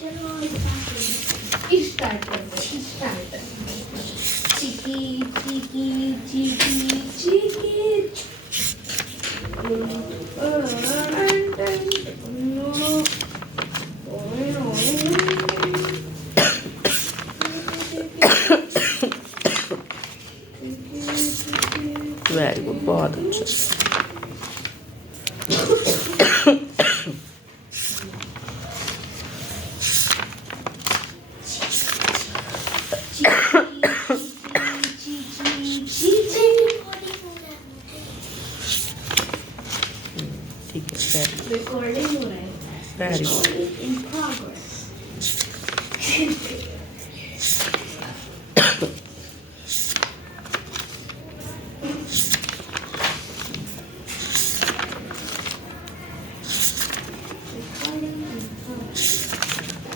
चलो स्टार्ट करते हैं स्टार्ट चिकी चिकी चिकी चिकी वेरी गुड, बहुत अच्छा।